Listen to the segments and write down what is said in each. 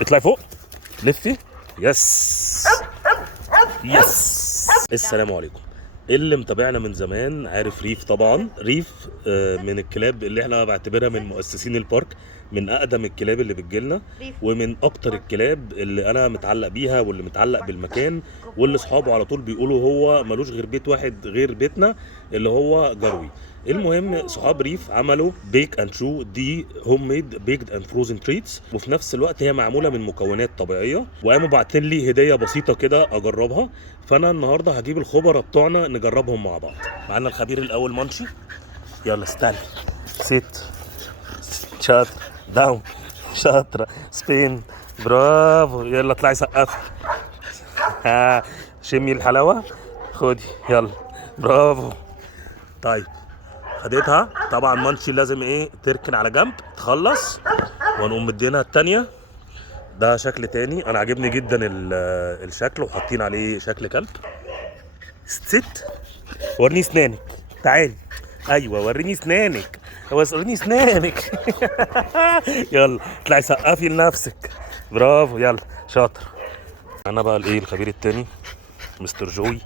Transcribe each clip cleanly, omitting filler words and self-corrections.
اطلعي فوق، لفي. يس يس. السلام عليكم. اللي متابعنا من زمان عارف ريف طبعا. ريف من الكلاب اللي احنا بعتبرها من مؤسسين البارك، من اقدم الكلاب اللي بتجيلنا، ومن اكتر الكلاب اللي انا متعلق بيها واللي متعلق بالمكان، واللي اصحابه على طول بيقولوا هو ملوش غير بيت واحد غير بيتنا اللي هو جروي. المهم صحاب ريف عملوا بيك اند شو، دي هوم ميد بيكد اند فروزن تريتس، وفي نفس الوقت هي معموله من مكونات طبيعيه، وقاموا باعتين لي هديه بسيطه كده اجربها. فانا النهارده هجيب الخبراء بتوعنا نجربهم مع بعض. معانا الخبير الاول مانشي. يلا استنى، سيت، شاطر، داون، شاطره، سبين، برافو. يلا اطلعي سقفي. ها، شمي الحلاوه، خدي يلا، برافو. طيب خدتها. طبعا مانشي لازم ايه تركن على جنب تخلص، ونقوم مدينها التانية. ده شكل تاني انا عاجبني جدا الشكل، وحاطين عليه شكل كلب. ست، وريني اسنانك، تعالي. ايوه وريني اسنانك، وريني اسنانك. يلا اطلعي سقفي لنفسك، برافو. يلا شاطر. انا بقى الايه الخبير التاني مستر جوي.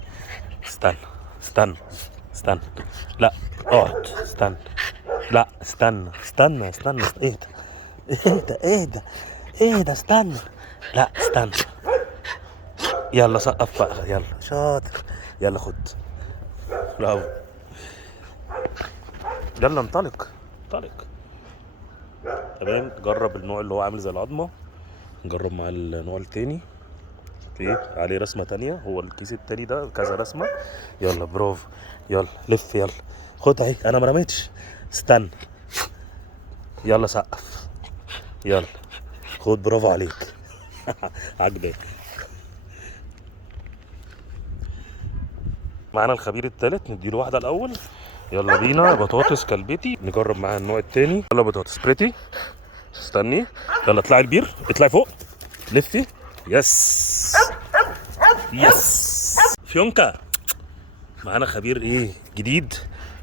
استنى استنى استنى، لا اقعد، استنى، لا استنى استنى استنى، اهدى اهدى اهدى اهدى، استنى، لا استنى. يلا سقف بقى، يلا شاطر. يلا خد، برافو. يلا انطلق انطلق. تمام. جرب النوع اللي هو عامل زي العظمه، نجرب مع النوع التاني. اوكي، عليه رسمه تانية، هو الكيس التاني ده كذا رسمه. يلا برافو. يلا لف، يلا خد اهي، انا ما رميتش. استنى، يلا سقف، يلا خد، برافو عليك. عجبك. معانا الخبير التالت، نديله واحده الاول. يلا بينا. بطاطس كلبتي، نجرب معاها النوع التاني. يلا بطاطس بريتي، استني. يلا اطلعي البير، اطلعي فوق، لفي. يس يس. فيونكا. معانا خبير ايه جديد،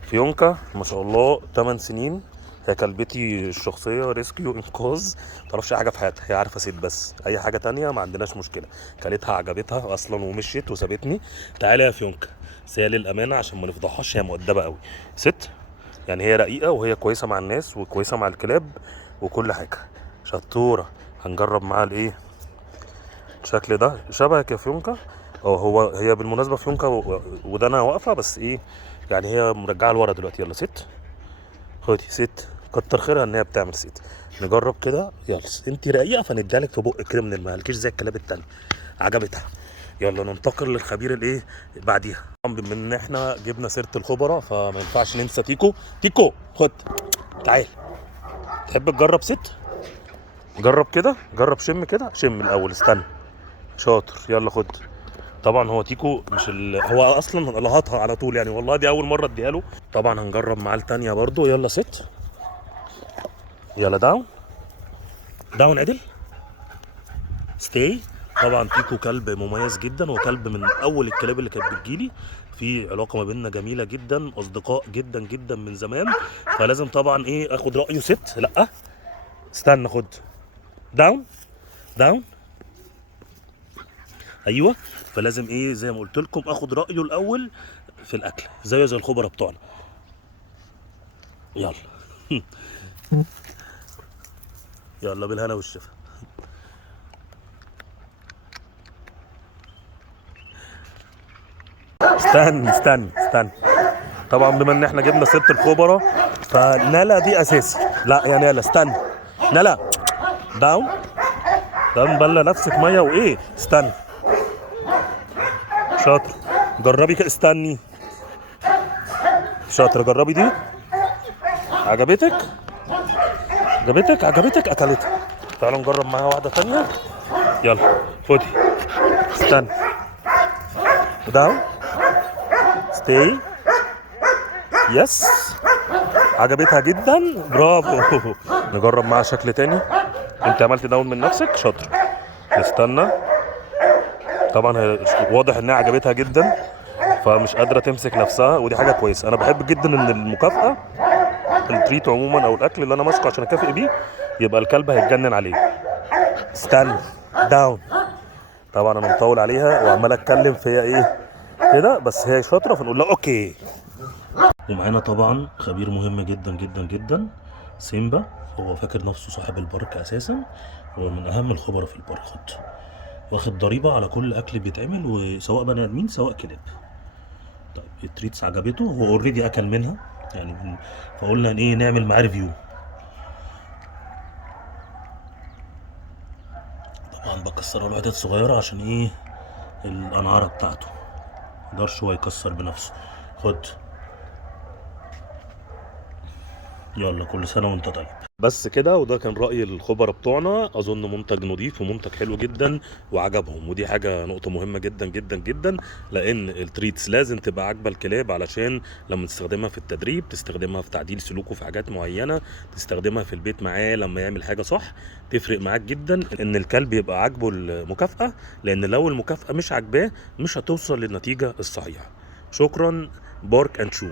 فيونكا ما شاء الله 8 سنين. هي كلبتي الشخصيه، ريسكيو انقاذ. متعرفش حاجه في حياتها، هي عارفه ست بس، اي حاجه تانية ما عندناش مشكله. كلتها عجبتها اصلا ومشيت وسابتني. تعالى يا فيونكا. بس هي للامانه عشان ما نفضحهاش هي مؤدبه قوي ست، يعني هي رقيقه وهي كويسه مع الناس وكويسه مع الكلاب وكل حاجه. شطوره. هنجرب معاها الايه، الشكل ده شبهك يا فيونكا. هي بالمناسبه فيونكا ودانا واقفه، بس ايه يعني هي مرجعه لورا دلوقتي. يلا ست، خدي ست، كتر خيرها ان هي بتعمل ست. نجرب كده. يلا انت رقيقه فنديها لك في بقك كده من المهلكيش زي الكلاب التانية. عجبتها. يلا ننتقل للخبير الايه بعديها. طبعا بما ان احنا جبنا سيره الخبراء فما ينفعش ننسى تيكو. تيكو خد، تعال. تحب تجرب ست؟ جرب كده، جرب شم كده، شم الاول، استنى. شاطر، يلا خد. طبعا هو تيكو مش هو اصلا لهطها على طول يعني، والله دي اول مره اديها له. طبعا هنجرب معاه التانية برضو. يلا ست، يلا داون، داون عدل، ستي. طبعا تيكو كلب مميز جدا، وكلب من اول الكلاب اللي كانت بتجيلي. في علاقه ما بيننا جميله جدا، اصدقاء جدا جدا من زمان. فلازم طبعا ايه اخد رايه ست. لا استنى، خد داون، داون، ايوه. فلازم ايه زي ما قلت لكم اخد رايه الاول في الاكل، زي الخبراء بتوعنا. يلا. يلا بالهنا والشفا. استنى استنى استنى. طبعا بما ان احنا جبنا سيره الخبراء فنالا دي اساسي. لا يا نالا استنى، نالا داون، داون. بلى نفسك ميه وايه، استنى. شاطر، جربي كده، استني. شاطر، جربي دي. عجبتك عجبتك عجبتك، اكلتها. تعالوا نجرب معاها واحده ثانيه. يلا خدي، استنى، داون، ستي. يس، عجبتها جدا، برافو. نجرب معاها شكل تاني. انت عملت داون من نفسك، شاطر. استنى. طبعا هي واضح انها عجبتها جدا، فمش قادره تمسك نفسها، ودي حاجه كويسه. انا بحب جدا ان المكافاه، التريت عموما او الاكل اللي انا ماسكه عشان اكافئ بيه، يبقى الكلب هيتجنن عليه. ستاند داون. طبعا انا مطول عليها وعمال اتكلم فيها ايه كده، بس هي شاطره فنقول لها اوكي. ومعانا طبعا خبير مهم جدا جدا جدا، سيمبا. هو فاكر نفسه صاحب البارك اساسا، هو من اهم الخبراء في البارك. واخد ضريبه على كل اكل بيتعمل، وسواء بني ادمين سواء كلاب. طيب التريتس عجبته، هو اوريدي اكل منها يعني، فقلنا ايه نعمل معاه ريفيو. طبعا بكسره له حتت صغيره عشان ايه الانعاره بتاعته، مقدرش هو يكسر بنفسه. خد، يلا كل سنه وانت طيب. بس كده، وده كان رأي الخبراء بتوعنا. أظن منتج نظيف ومنتج حلو جدا وعجبهم، ودي حاجة نقطة مهمة جدا جدا جدا، لأن التريتس لازم تبقى عاجبة الكلاب، علشان لما تستخدمها في التدريب، تستخدمها في تعديل سلوكه في حاجات معينة، تستخدمها في البيت معاه لما يعمل حاجة صح، تفرق معاك جدا إن الكلب يبقى عاجبه المكافأة، لأن لو المكافأة مش عاجباه مش هتوصل للنتيجة الصحيحة. شكرا. بارك اند شو.